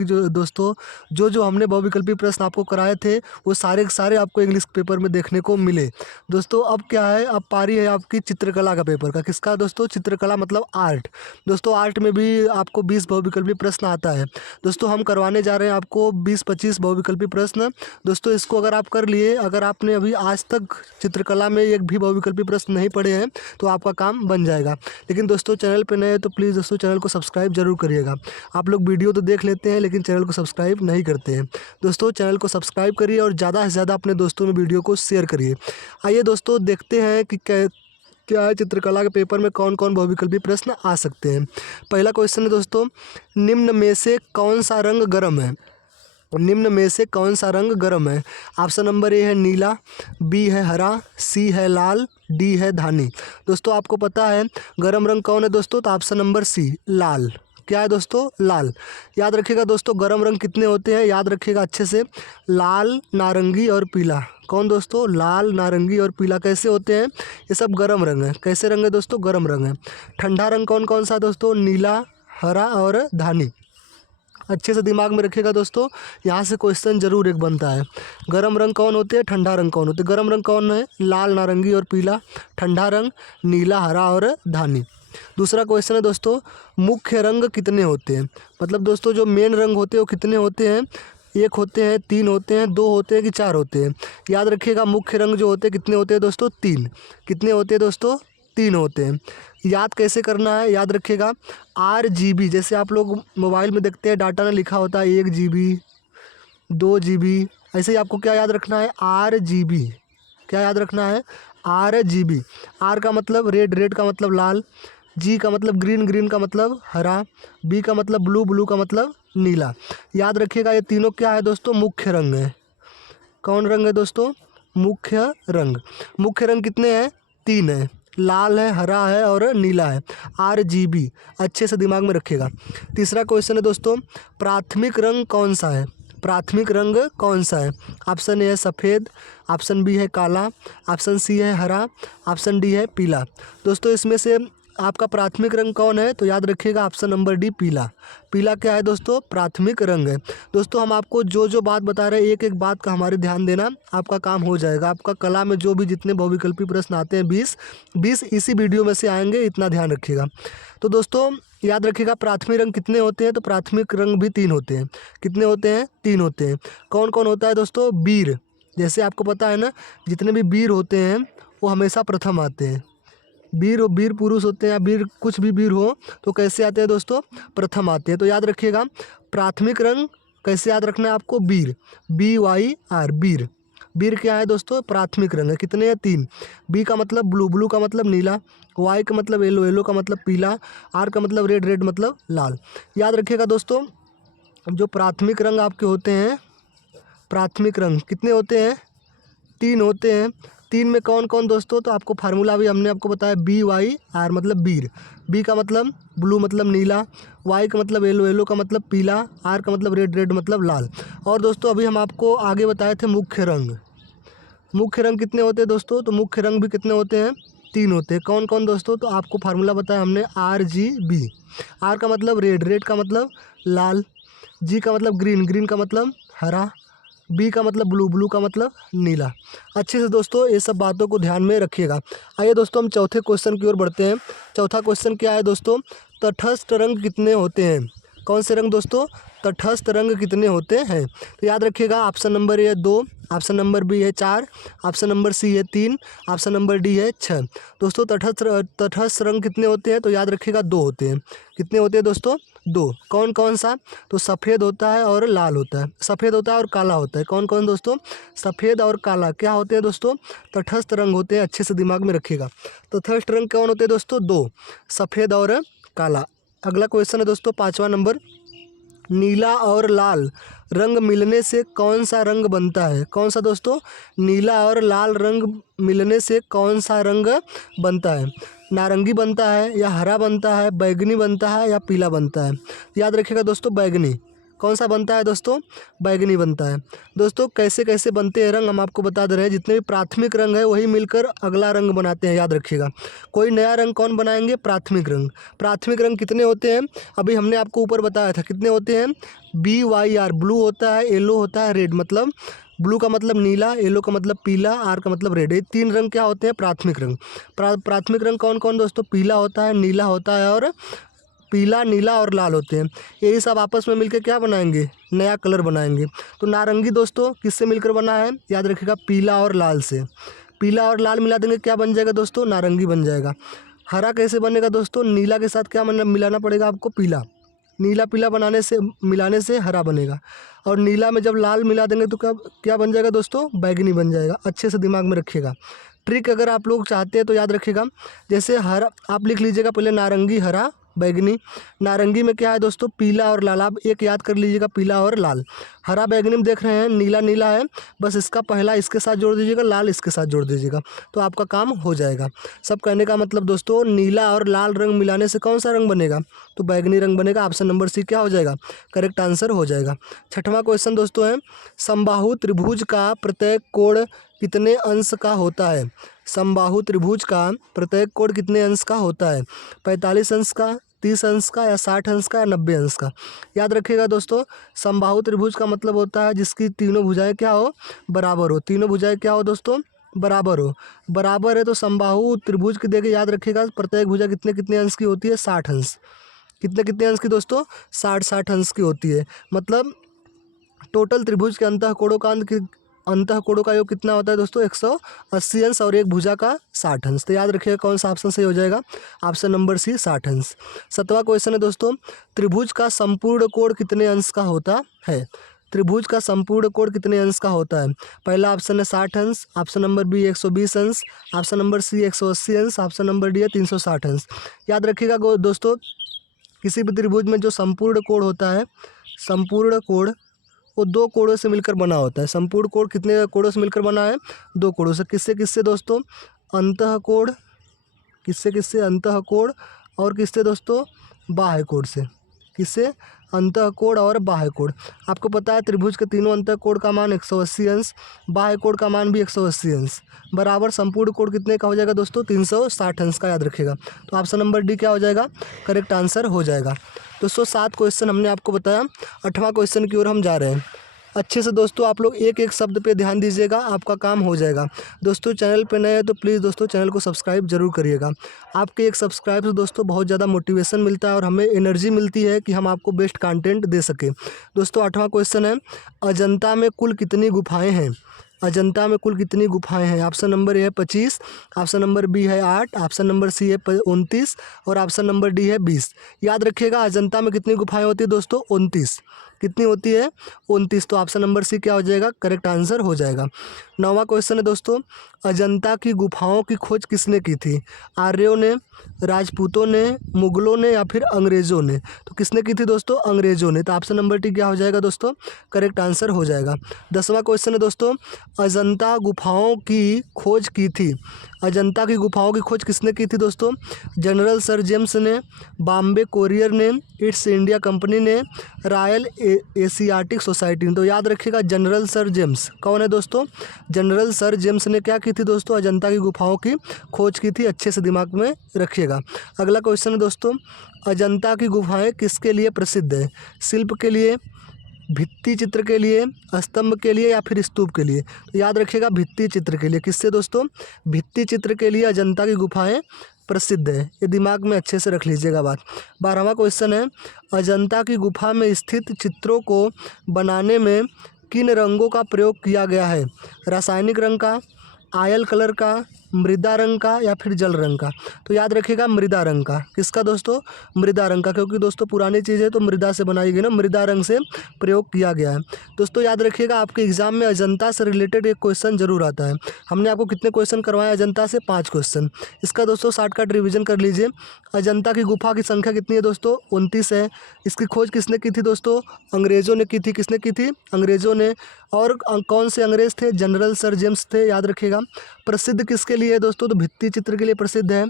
जो दोस्तों जो जो हमने बहुविकल्पी प्रश्न आपको कराए थे वो सारे के सारे आपको इंग्लिश पेपर में देखने को मिले। दोस्तों अब क्या है, अब पारी है आपकी चित्रकला का पेपर का। किसका दोस्तों? चित्रकला मतलब आर्ट। दोस्तों आर्ट में भी आपको 20 बहुविकल्पी प्रश्न आता है। दोस्तों हम करवाने जा रहे हैं आपको 20-25 बहुविकल्पी प्रश्न। दोस्तों इसको अगर आप कर लिए, अगर आपने अभी आज तक चित्रकला में एक भी बहुविकल्पी प्रश्न नहीं पढ़े हैं तो आपका काम बन जाएगा। लेकिन दोस्तों चैनल पर नए हैं तो प्लीज़ दोस्तों चैनल को सब्सक्राइब जरूर करिएगा। आप लोग वीडियो तो देख लेते हैं लेकिन चैनल को सब्सक्राइब नहीं करते हैं। दोस्तों चैनल को सब्सक्राइब करिए और ज़्यादा से ज़्यादा अपने दोस्तों में वीडियो को शेयर करिए। आइए दोस्तों देखते हैं कि क्या है चित्रकला के पेपर में कौन कौन बहुविकल्पी प्रश्न आ सकते हैं। पहला क्वेश्चन है दोस्तों, निम्न में से कौन सा रंग गर्म है? निम्न में से कौन सा रंग गर्म है? ऑप्शन नंबर ए है नीला, बी है हरा, सी है लाल, डी है धानी। दोस्तों आपको पता है गर्म रंग कौन है दोस्तों? तो ऑप्शन नंबर सी लाल। क्या है दोस्तों? लाल। याद रखिएगा दोस्तों गर्म रंग कितने होते हैं, याद रखिएगा अच्छे से। लाल, नारंगी और पीला। कौन दोस्तों? लाल, नारंगी और पीला कैसे होते हैं? ये सब गर्म रंग है। कैसे रंग है दोस्तों? गर्म रंग है। ठंडा रंग कौन कौन सा दोस्तों? नीला, हरा और धानी। अच्छे से दिमाग में रखिएगा दोस्तों, यहाँ से क्वेश्चन जरूर एक बनता है। गर्म रंग कौन होते हैं, ठंडा रंग कौन होते हैं? गर्म रंग कौन है? लाल, नारंगी और पीला। ठंडा रंग नीला, हरा और धानी। दूसरा क्वेश्चन है दोस्तों, मुख्य रंग कितने होते हैं? मतलब दोस्तों जो मेन रंग होते हैं वो कितने होते हैं? एक होते हैं, तीन होते हैं, दो होते हैं कि चार होते हैं? याद रखिएगा मुख्य रंग जो होते हैं कितने होते हैं दोस्तों? तीन। कितने होते हैं दोस्तों? तीन होते हैं। याद कैसे करना है? याद रखिएगा RGB, जैसे आप लोग मोबाइल में देखते हैं डाटा में लिखा होता है 1 GB, 2 GB, ऐसे ही आपको क्या याद रखना है? RGB। क्या याद रखना है? RGB। R का मतलब रेड, रेड का मतलब लाल, G का मतलब ग्रीन, ग्रीन का मतलब हरा, B का मतलब ब्लू, ब्लू का मतलब नीला। याद रखिएगा ये तीनों क्या है दोस्तों? मुख्य रंग है। कौन रंग है दोस्तों? मुख्य रंग। मुख्य रंग कितने हैं? तीन है। लाल है, हरा है और नीला है। RGB अच्छे से दिमाग में रखिएगा। तीसरा क्वेश्चन है दोस्तों, प्राथमिक रंग कौन सा है? प्राथमिक रंग कौन सा है? ऑप्शन ए है सफ़ेद, ऑप्शन बी है काला, ऑप्शन सी है हरा, ऑप्शन डी है पीला। दोस्तों इसमें से आपका प्राथमिक रंग कौन है? तो याद रखिएगा ऑप्शन नंबर डी पीला। पीला क्या है दोस्तों? प्राथमिक रंग है। दोस्तों हम आपको जो जो बात बता रहे हैं एक एक बात का हमारे ध्यान देना, आपका काम हो जाएगा। आपका कला में जो भी जितने बहुविकल्पी प्रश्न आते हैं 20 इसी वीडियो में से आएंगे, इतना ध्यान रखिएगा। तो दोस्तों याद रखिएगा प्राथमिक रंग कितने होते हैं? तो प्राथमिक रंग भी तीन होते हैं। कितने होते हैं? तीन होते हैं। कौन कौन होता है दोस्तों? वीर, जैसे आपको पता है ना जितने भी वीर होते हैं वो हमेशा प्रथम आते हैं। वीर पुरुष होते हैं या वीर कुछ भी वीर हो तो कैसे आते हैं दोस्तों? प्रथम आते हैं। तो याद रखिएगा प्राथमिक रंग कैसे याद रखना है आपको? वीर, BYR, वीर। वीर क्या है दोस्तों? प्राथमिक रंग है। कितने हैं? तीन। B का मतलब ब्लू, ब्लू का मतलब नीला, Y का मतलब येलो, येलो का मतलब पीला, R का मतलब रेड, रेड मतलब लाल। याद रखिएगा दोस्तों जो प्राथमिक रंग आपके होते हैं, प्राथमिक रंग कितने होते हैं? तीन होते हैं। तीन में कौन कौन दोस्तों? तो आपको फार्मूला भी हमने आपको बताया BYR मतलब वीर। B का मतलब ब्लू मतलब नीला, Y का मतलब येलो, येलो का मतलब पीला, R का मतलब रेड, रेड मतलब लाल। और दोस्तों अभी हम आपको आगे बताए थे मुख्य रंग। मुख्य रंग कितने होते हैं दोस्तों? तो मुख्य रंग भी कितने होते हैं? तीन होते हैं। कौन कौन दोस्तों? तो आपको फार्मूला बताया हमने RGB। R का मतलब रेड, रेड का मतलब लाल, G का मतलब ग्रीन, ग्रीन का मतलब हरा, B का मतलब ब्लू, ब्लू का मतलब नीला। अच्छे से दोस्तों ये सब बातों को ध्यान में रखिएगा। आइए दोस्तों हम चौथे क्वेश्चन की ओर बढ़ते हैं। चौथा क्वेश्चन क्या है दोस्तों? तटस्थ रंग कितने होते हैं? कौन से रंग दोस्तों? तटस्थ रंग कितने होते हैं? तो याद रखिएगा ऑप्शन नंबर ए है 2, ऑप्शन नंबर बी है 4, ऑप्शन नंबर सी है 3, ऑप्शन नंबर डी है 6। दोस्तों तटस्थ रंग कितने होते हैं? तो याद रखिएगा 2 होते हैं। कितने होते हैं दोस्तों? 2। कौन कौन सा? तो सफ़ेद होता है और लाल होता है। सफ़ेद होता है और काला होता है। कौन कौन दोस्तों? सफ़ेद और काला क्या होते हैं दोस्तों? तटस्थ रंग होते हैं। अच्छे से दिमाग में रखिएगा। तटस्थ रंग कौन होते हैं दोस्तों? 2, सफ़ेद और काला। अगला क्वेश्चन है दोस्तों 5वां नंबर, नीला और लाल रंग मिलने से कौन सा रंग बनता है? कौन सा दोस्तों? नीला और लाल रंग मिलने से कौन सा रंग बनता है? नारंगी बनता है या हरा बनता है, बैंगनी बनता है या पीला बनता है? याद रखिएगा दोस्तों बैंगनी। कौन सा बनता है दोस्तों? बैंगनी बनता है। दोस्तों कैसे कैसे बनते हैं रंग हम आपको बता दे रहे हैं। जितने भी प्राथमिक रंग है वही मिलकर अगला रंग बनाते हैं। याद रखिएगा कोई नया रंग कौन बनाएंगे? प्राथमिक रंग। प्राथमिक रंग कितने होते हैं? अभी हमने आपको ऊपर बताया था कितने होते हैं? BYR ब्लू होता है, येलो होता है, रेड। मतलब ब्लू का मतलब नीला, येलो का मतलब पीला, आर का मतलब रेड। ये तीन रंग क्या होते हैं? प्राथमिक रंग। प्राथमिक रंग कौन कौन दोस्तों? पीला होता है, नीला होता है, और पीला, नीला और लाल होते हैं। यही सब आपस में मिलकर क्या बनाएंगे? नया कलर बनाएंगे। तो नारंगी दोस्तों किससे मिलकर बना है? याद रखिएगा, पीला और लाल से। पीला और लाल मिला देंगे, क्या बन जाएगा दोस्तों? नारंगी बन जाएगा। हरा कैसे बनेगा दोस्तों? नीला के साथ क्या मिलाना पड़ेगा आपको? पीला। नीला पीला बनाने से, मिलाने से हरा बनेगा। और नीला में जब लाल मिला देंगे तो क्या क्या बन जाएगा दोस्तों? बैगनी बन जाएगा। अच्छे से दिमाग में रखिएगा। ट्रिक अगर आप लोग चाहते हैं तो याद रखिएगा, जैसे हरा आप लिख लीजिएगा पहले, नारंगी, हरा, बैगनी। नारंगी में क्या है दोस्तों? पीला और लाल। आप एक याद कर लीजिएगा, पीला और लाल। हरा बैगनी में देख रहे हैं, नीला नीला है, बस इसका पहला इसके साथ जोड़ दीजिएगा, लाल इसके साथ जोड़ दीजिएगा, तो आपका काम हो जाएगा। सब कहने का मतलब दोस्तों, नीला और लाल रंग मिलाने से कौन सा रंग बनेगा? तो बैगनी रंग बनेगा। ऑप्शन नंबर सी क्या हो जाएगा? करेक्ट आंसर हो जाएगा। छठवां क्वेश्चन दोस्तों है, समबाहु त्रिभुज का प्रत्येक कोण कितने अंश का होता है? समबाहु त्रिभुज का प्रत्येक कोण कितने अंश का होता है? 45 अंश का, 30 अंश का, या 60 अंश का, या 90 अंश का? याद रखिएगा दोस्तों, समबाहु त्रिभुज का मतलब होता है जिसकी तीनों भुजाएं क्या हो? बराबर हो। तीनों भुजाएं क्या हो दोस्तों? बराबर हो। बराबर है तो समबाहु त्रिभुज की देखिए, याद रखिएगा, प्रत्येक भुजा कितने कितने अंश की होती है? 60 अंश। कितने कितने अंश की दोस्तों? 60 अंश की होती है। मतलब टोटल त्रिभुज के अंतःकोणों का योग कितना होता है दोस्तों? 180 अंश, और एक भुजा का 60 अंश। तो याद रखिएगा कौन सा ऑप्शन सही हो जाएगा? ऑप्शन नंबर सी, 60 अंश। 7वां क्वेश्चन है दोस्तों, त्रिभुज का संपूर्ण कोण कितने अंश का होता है? त्रिभुज का संपूर्ण कोण कितने अंश का होता है? पहला ऑप्शन है 60 अंश, ऑप्शन नंबर बी 120 अंश, ऑप्शन नंबर सी 180 अंश, ऑप्शन नंबर डी है 360 अंश। याद रखिएगा दोस्तों, किसी भी त्रिभुज में जो संपूर्ण कोण होता है, संपूर्ण कोण वो दो कोणों से मिलकर बना होता है। संपूर्ण कोण कितने कोणों से मिलकर बना है? दो कोणों से। किससे किससे दोस्तों? अंतःकोण, किससे किससे? अंतःकोण, और किससे दोस्तों? बाह्य कोण से। किससे? अंतःकोण और बाह्य कोण। आपको पता है त्रिभुज के तीनों अंतःकोण का मान 180 अंश, बाह्य कोण का मान भी 180 अंश, बराबर संपूर्ण कोण कितने का हो जाएगा दोस्तों? 360 अंश का। याद रखिएगा। तो ऑप्शन नंबर डी क्या हो जाएगा? करेक्ट आंसर हो जाएगा। दोस्तों 7 क्वेश्चन हमने आपको बताया। 8वां क्वेश्चन की ओर हम जा रहे हैं। अच्छे से दोस्तों आप लोग एक एक शब्द पे ध्यान दीजिएगा, आपका काम हो जाएगा। दोस्तों चैनल पे नए हैं तो प्लीज़ दोस्तों चैनल को सब्सक्राइब जरूर करिएगा। आपके एक सब्सक्राइब से दोस्तों बहुत ज़्यादा मोटिवेशन मिलता है और हमें एनर्जी मिलती है कि हम आपको बेस्ट कंटेंट दे सकें। दोस्तों 8वां क्वेश्चन है, अजंता में कुल कितनी गुफाएँ हैं? अजंता में कुल कितनी गुफाएं हैं? ऑप्शन नंबर ए है 25, ऑप्शन नंबर बी है 8, ऑप्शन नंबर सी है 29, और ऑप्शन नंबर डी है 20। याद रखिएगा अजंता में कितनी गुफाएं होती है दोस्तों? 29। कितनी होती है? 29। तो ऑप्शन नंबर सी क्या हो जाएगा? करेक्ट आंसर हो जाएगा। 9वां क्वेश्चन है दोस्तों, अजंता की गुफाओं की खोज किसने की थी? आर्यों ने, राजपूतों ने, मुगलों ने, या फिर अंग्रेज़ों ने? तो किसने की थी दोस्तों? अंग्रेज़ों ने। तो ऑप्शन नंबर टी क्या हो जाएगा दोस्तों? करेक्ट आंसर हो जाएगा। 10वां क्वेश्चन है दोस्तों, अजंता गुफाओं की खोज की थी। अजंता की गुफाओं की खोज किसने की थी दोस्तों? जनरल सर जेम्स ने, बॉम्बे कोरियर ने, ईस्ट इंडिया कंपनी ने, रॉयल एशियाटिक सोसाइटी ने? तो याद रखिएगा जनरल सर जेम्स। कौन है दोस्तों? जनरल सर जेम्स ने क्या की थी दोस्तों? अजंता की गुफाओं की खोज की थी। अच्छे से दिमाग में रखिएगा। अगला क्वेश्चन है दोस्तों, अजंता की गुफाएं किसके लिए प्रसिद्ध है? शिल्प के लिए, भित्ति चित्र के लिए, स्तंभ के लिए, या फिर स्तूप के लिए? तो याद रखिएगा भित्ति चित्र के लिए। किससे दोस्तों? भित्ति चित्र के लिए अजंता की गुफाएं प्रसिद्ध है। ये दिमाग में अच्छे से रख लीजिएगा बात। 12वां क्वेश्चन है, अजंता की गुफा में स्थित चित्रों को बनाने में किन रंगों का प्रयोग किया गया है? रासायनिक रंग का, आयल कलर का, मृदा रंग का, या फिर जल रंग का? तो याद रखिएगा मृदा रंग का। किसका दोस्तों? मृदा रंग का, क्योंकि दोस्तों पुरानी चीज़ है तो मृदा से बनाई गई ना, मृदा रंग से प्रयोग किया गया है। दोस्तों याद रखिएगा आपके एग्जाम में अजंता से रिलेटेड एक क्वेश्चन जरूर आता है। हमने आपको कितने क्वेश्चन करवाए अजंता से? 5 क्वेश्चन। इसका दोस्तों शॉर्टकट रिविजन कर लीजिए। अजंता की गुफा की संख्या कितनी है दोस्तों? 29 है। इसकी खोज किसने की थी दोस्तों? अंग्रेज़ों ने की थी। किसने की थी? अंग्रेज़ों ने। और कौन से अंग्रेज़ थे? जनरल सर जेम्स थे। याद रखिएगा। प्रसिद्ध किसके लिए है दोस्तों? तो भित्ति चित्र के लिए प्रसिद्ध है।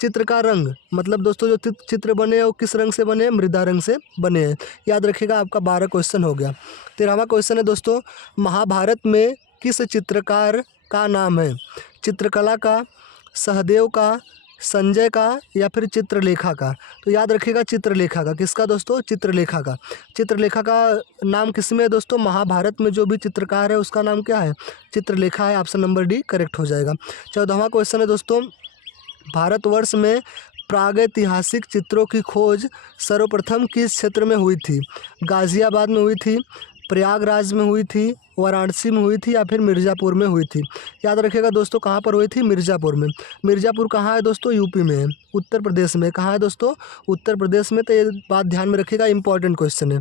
चित्र का रंग, मतलब दोस्तों जो चित्र बने हैं वो किस रंग से बने हैं? मृदा रंग से बने हैं। याद रखिएगा आपका 12 क्वेश्चन हो गया। 13वां क्वेश्चन है दोस्तों, महाभारत में किस चित्रकार का नाम है? चित्रकला का, सहदेव का, संजय का या फिर चित्रलेखा का? तो याद रखिएगा चित्रलेखा का। किसका दोस्तों? चित्रलेखा का। चित्रलेखा का नाम किसमें है दोस्तों? महाभारत में जो भी चित्रकार है उसका नाम क्या है? चित्रलेखा है। ऑप्शन नंबर डी करेक्ट हो जाएगा। 14वां क्वेश्चन है दोस्तों, भारतवर्ष में प्रागैतिहासिक चित्रों की खोज सर्वप्रथम किस क्षेत्र में हुई थी? गाज़ियाबाद में हुई थी, प्रयागराज में हुई थी, वाराणसी में हुई थी या फिर मिर्ज़ापुर में हुई थी? याद रखिएगा दोस्तों कहाँ पर हुई थी? मिर्ज़ापुर में। मिर्ज़ापुर कहाँ है दोस्तों? यूपी में है, उत्तर प्रदेश में। कहाँ है दोस्तों? उत्तर प्रदेश में। तो ये बात ध्यान में रखिएगा, इंपॉर्टेंट क्वेश्चन है।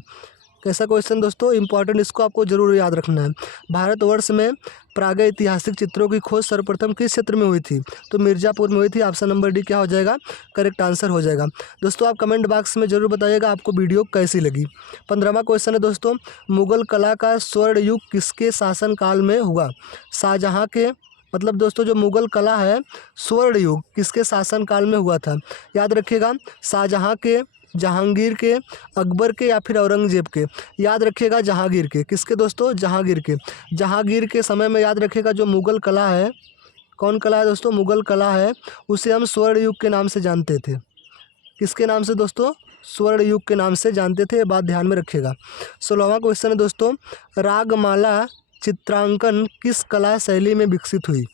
कैसा क्वेश्चन दोस्तों? इंपॉर्टेंट, इसको आपको जरूर याद रखना है। भारतवर्ष में प्रागैतिहासिक चित्रों की खोज सर्वप्रथम किस क्षेत्र में हुई थी? तो मिर्ज़ापुर में हुई थी। ऑप्शन नंबर डी क्या हो जाएगा? करेक्ट आंसर हो जाएगा। दोस्तों आप कमेंट बॉक्स में जरूर बताइएगा आपको वीडियो कैसी लगी। 15वां क्वेश्चन है दोस्तों, मुगल कला का स्वर्ण युग किसके शासनकाल में हुआ? शाहजहाँ के, मतलब दोस्तों जो मुगल कला है स्वर्ण युग किसके शासनकाल में हुआ था? याद रखिएगा शाहजहाँ के, जहांगीर के, अकबर के या फिर औरंगजेब के? याद रखिएगा जहांगीर के। किसके दोस्तों? जहांगीर के। जहांगीर के समय में याद रखिएगा जो मुगल कला है, कौन कला है दोस्तों? मुगल कला है, उसे हम स्वर्ण युग के नाम से जानते थे। किसके नाम से दोस्तों? स्वर्ण युग के नाम से जानते थे, ये बात ध्यान में रखिएगा। 16वां क्वेश्चन है दोस्तों, रागमाला चित्रांकन किस कला शैली में विकसित हुई?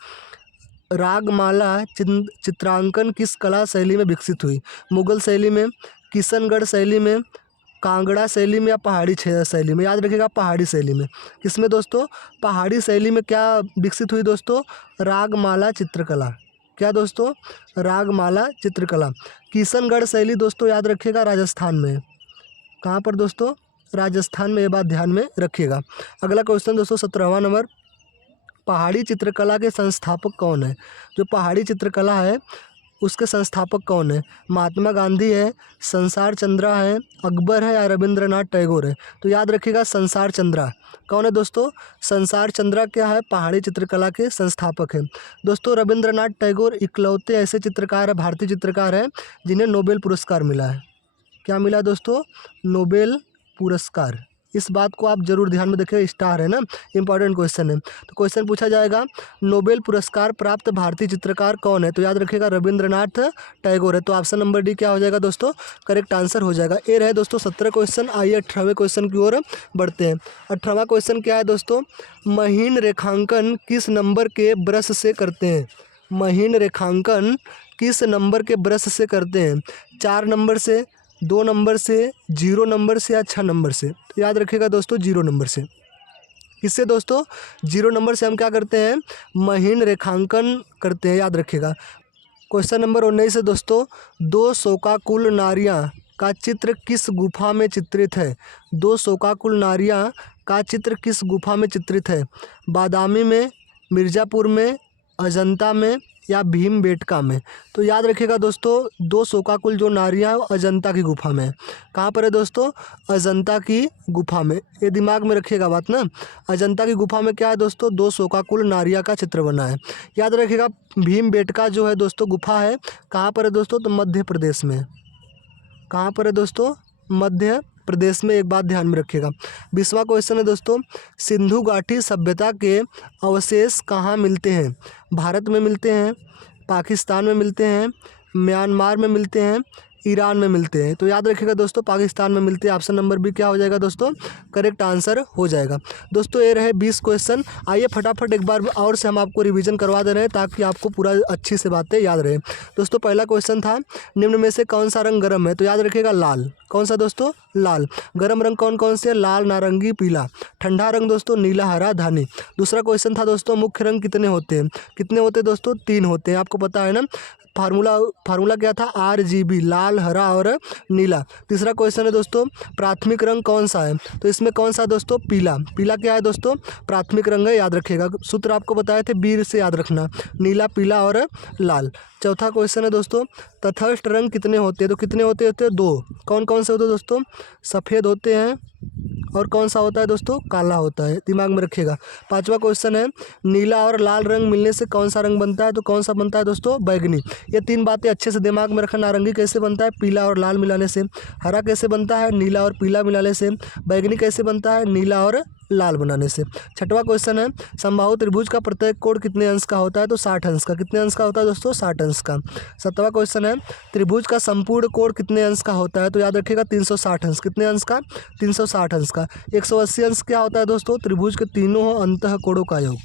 रागमाला चित्रांकन किस कला शैली में विकसित हुई? मुगल शैली में, किशनगढ़ शैली में, कांगड़ा शैली में या पहाड़ी शैली में? याद रखिएगा पहाड़ी शैली में। किसमें दोस्तों? पहाड़ी शैली में क्या विकसित हुई दोस्तों? रागमाला चित्रकला। क्या दोस्तों? रागमाला चित्रकला। किशनगढ़ शैली दोस्तों याद रखिएगा राजस्थान में। कहाँ पर दोस्तों? राजस्थान में, ये बात ध्यान में रखिएगा। अगला क्वेश्चन दोस्तों 17वां नंबर, पहाड़ी चित्रकला के संस्थापक कौन है? जो पहाड़ी चित्रकला है उसके संस्थापक कौन है? महात्मा गांधी है, संसार चंद्रा है, अकबर है या रविंद्रनाथ टैगोर है? तो याद रखिएगा संसार चंद्रा। कौन है दोस्तों? संसार चंद्रा क्या है? पहाड़ी चित्रकला के संस्थापक है। दोस्तों रविंद्रनाथ टैगोर इकलौते ऐसे चित्रकार है, भारतीय चित्रकार है, जिन्हें नोबेल पुरस्कार मिला है। क्या मिला दोस्तों? नोबेल पुरस्कार। इस बात को आप जरूर ध्यान में रखिए, स्टार है ना, इंपॉर्टेंट क्वेश्चन है। तो क्वेश्चन पूछा जाएगा नोबेल पुरस्कार प्राप्त भारतीय चित्रकार कौन है? तो याद रखिएगा रविंद्रनाथ टैगोर है। तो ऑप्शन नंबर डी क्या हो जाएगा दोस्तों? करेक्ट आंसर हो जाएगा। ये रहे दोस्तों 17 क्वेश्चन। आइए 18वें क्वेश्चन की ओर बढ़ते हैं। 18वां क्वेश्चन क्या है दोस्तों, महीन रेखांकन किस नंबर के ब्रश से करते हैं? महीन रेखांकन किस नंबर के ब्रश से करते हैं? 4 नंबर से, 2 नंबर से, 0 नंबर से या 6 नंबर से? तो याद रखिएगा दोस्तों 0 नंबर से। किससे दोस्तों? 0 नंबर से हम क्या करते हैं? महीन रेखांकन करते हैं, याद रखिएगा। क्वेश्चन नंबर 19 है दोस्तों, 2 शोकाकुल नारियां का चित्र किस गुफा में चित्रित है? 2 शोकाकुल नारियां का चित्र किस गुफा में चित्रित है? बादामी में, मिर्ज़ापुर में, अजंता में या भीमबेटका में? तो याद रखिएगा दोस्तों 2 शोकाकुल जो नारियां अजंता की गुफा में है। कहाँ पर है दोस्तों? अजंता की गुफा में। ये दिमाग में रखिएगा बात ना। अजंता की गुफा में क्या है दोस्तों? 2 शोकाकुल नारियां का चित्र बना है। याद रखिएगा भीमबेटका जो है दोस्तों गुफा है, कहाँ पर है दोस्तों? तो मध्य प्रदेश में। कहाँ पर है दोस्तों? मध्य प्रदेश में। एक बात ध्यान में रखिएगा। 20वां क्वेश्चन है दोस्तों, सिंधु घाटी सभ्यता के अवशेष कहाँ मिलते हैं? भारत में मिलते हैं, पाकिस्तान में मिलते हैं, म्यांमार में मिलते हैं, ईरान में मिलते हैं? तो याद रखिएगा दोस्तों पाकिस्तान में मिलते हैं। ऑप्शन नंबर बी क्या हो जाएगा दोस्तों? करेक्ट आंसर हो जाएगा। दोस्तों ये रहे 20 क्वेश्चन। आइए फटाफट एक बार और से हम आपको रिवीजन करवा दे रहे हैं ताकि आपको पूरा अच्छी से बातें याद रहे। दोस्तों पहला क्वेश्चन था, निम्न में से कौन सा रंग गर्म है? तो याद रखिएगा लाल। कौन सा दोस्तों? लाल। गर्म रंग कौन कौन से? लाल, नारंगी, पीला। ठंडा रंग दोस्तों नीला, हरा, धानी। दूसरा क्वेश्चन था दोस्तों, मुख्य रंग कितने होते हैं? कितने होते हैं दोस्तों? 3 होते हैं, आपको पता है ना। फार्मूला क्या था? RGB, लाल, हरा और नीला। तीसरा क्वेश्चन है दोस्तों, प्राथमिक रंग कौन सा है? तो इसमें कौन सा दोस्तों? पीला। पीला क्या है दोस्तों? प्राथमिक रंग है, याद रखिएगा। सूत्र आपको बताए थे, बी से याद रखना, नीला, पीला और लाल। चौथा क्वेश्चन है दोस्तों, तटस्थ रंग कितने होते हैं? तो कितने होते हैं? 2। कौन कौन से होते हैं दोस्तों? सफ़ेद होते हैं और कौन सा होता है दोस्तों? काला होता है, दिमाग में रखिएगा। 5वां क्वेश्चन है, नीला और लाल रंग मिलने से कौन सा रंग बनता है? तो कौन सा बनता है दोस्तों? बैगनी। ये 3 बातें अच्छे से दिमाग में रखना। नारंगी कैसे बनता है? पीला और लाल मिलाने से। हरा कैसे बनता है? नीला और पीला मिलाने से। बैगनी कैसे बनता है? नीला और लाल बनाने से। छठवां क्वेश्चन है, समबाहु त्रिभुज का प्रत्येक कोण कितने अंश का होता है? तो 60 अंश का। कितने अंश का होता है दोस्तों? 60 अंश का। सातवां क्वेश्चन है, त्रिभुज का संपूर्ण कोण कितने अंश का होता है? तो याद रखिएगा 360 अंश। कितने अंश का? 360 अंश का। 180 अंश क्या होता है दोस्तों? त्रिभुज के तीनों अंतः कोणों का योग।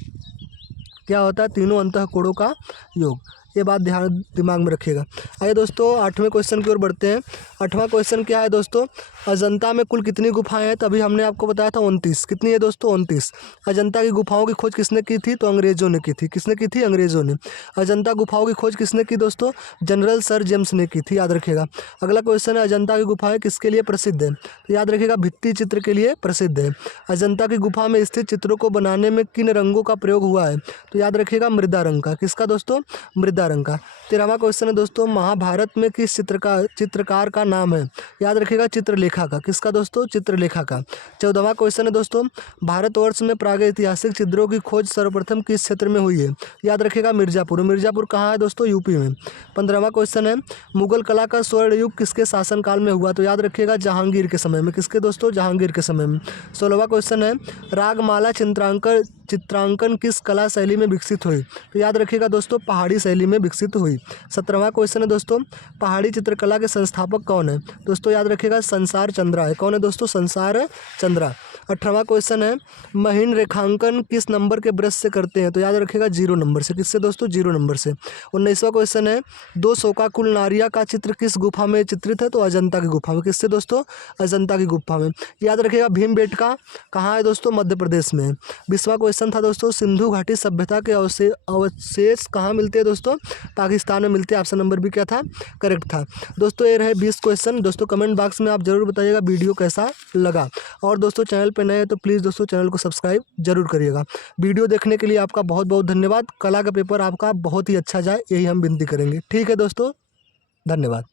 क्या होता है? तीनों अंतः कोणों का योग। ये बात ध्यान दिमाग में रखिएगा। आइए दोस्तों 8वें क्वेश्चन की ओर बढ़ते हैं। 8वां क्वेश्चन क्या है दोस्तों? अजंता में कुल कितनी गुफाएं हैं? तभी हमने आपको बताया था 29। कितनी है दोस्तों? 29। अजंता की गुफाओं की खोज किसने की थी? तो अंग्रेजों ने की थी। किसने की थी? अंग्रेजों ने। अजंता गुफाओं की खोज किसने की दोस्तों? जनरल सर जेम्स ने की थी, याद रखिएगा। अगला क्वेश्चन है, अजंता की गुफाएं किसके लिए प्रसिद्ध है? तो याद रखिएगा भित्ति चित्र के लिए प्रसिद्ध है। अजंता की गुफा में स्थित चित्रों को बनाने में किन रंगों का प्रयोग हुआ है? तो याद रखिएगा मृदा रंग का। किसका दोस्तों? मृदा रंग का। 13वां क्वेश्चन है दोस्तों, महाभारत में किस चित्रकार का नाम है? याद रखिएगा चित्रलेखा का। किसका दोस्तों? चित्रलेखा का। 14वां क्वेश्चन है दोस्तों, भारतवर्ष में प्रागैतिहासिक चित्रों की खोज सर्वप्रथम किस क्षेत्र में हुई है? याद रखिएगा मिर्जापुर। मिर्जापुर कहाँ है दोस्तों? यूपी में। 15वां क्वेश्चन है, मुगल कला का स्वर्ण युग किसके शासनकाल में हुआ? तो याद रखिएगा जहांगीर के समय में। किसके दोस्तों? जहांगीर के समय में। 16वां क्वेश्चन है, रागमाला चित्रांकन किस कला शैली में विकसित हुई? तो याद रखिएगा दोस्तों पहाड़ी शैली में विकसित हुई। 17वां क्वेश्चन है दोस्तों, पहाड़ी चित्रकला के संस्थापक कौन है? दोस्तों याद रखिएगा संसार चंद्रा है। कौन है दोस्तों? संसार चंद्रा। 18वां क्वेश्चन है, महीन रेखांकन किस नंबर के ब्रश से करते हैं? तो याद रखिएगा 0 नंबर से। किससे दोस्तों? 0 नंबर से। 19वां क्वेश्चन है, 2 शोकाकुल नारिया का चित्र किस गुफा में चित्रित है? तो अजंता की गुफा में। किससे दोस्तों? अजंता की गुफा में। याद रखिएगा भीमबेटका कहाँ है दोस्तों? मध्य प्रदेश में। 20वां क्वेश्चन था दोस्तों, सिंधु घाटी सभ्यता के अवशेष कहाँ मिलते हैं दोस्तों? पाकिस्तान में मिलते हैं। ऑप्शन नंबर भी क्या था? करेक्ट था। दोस्तों ये रहे 20 क्वेश्चन। दोस्तों कमेंट बॉक्स में आप जरूर बताइएगा वीडियो कैसा लगा। और दोस्तों चैनल पे नए हैं तो प्लीज़ दोस्तों चैनल को सब्सक्राइब जरूर करिएगा। वीडियो देखने के लिए आपका बहुत बहुत धन्यवाद। कला का पेपर आपका बहुत ही अच्छा जाए, यही हम विनती करेंगे। ठीक है दोस्तों, धन्यवाद।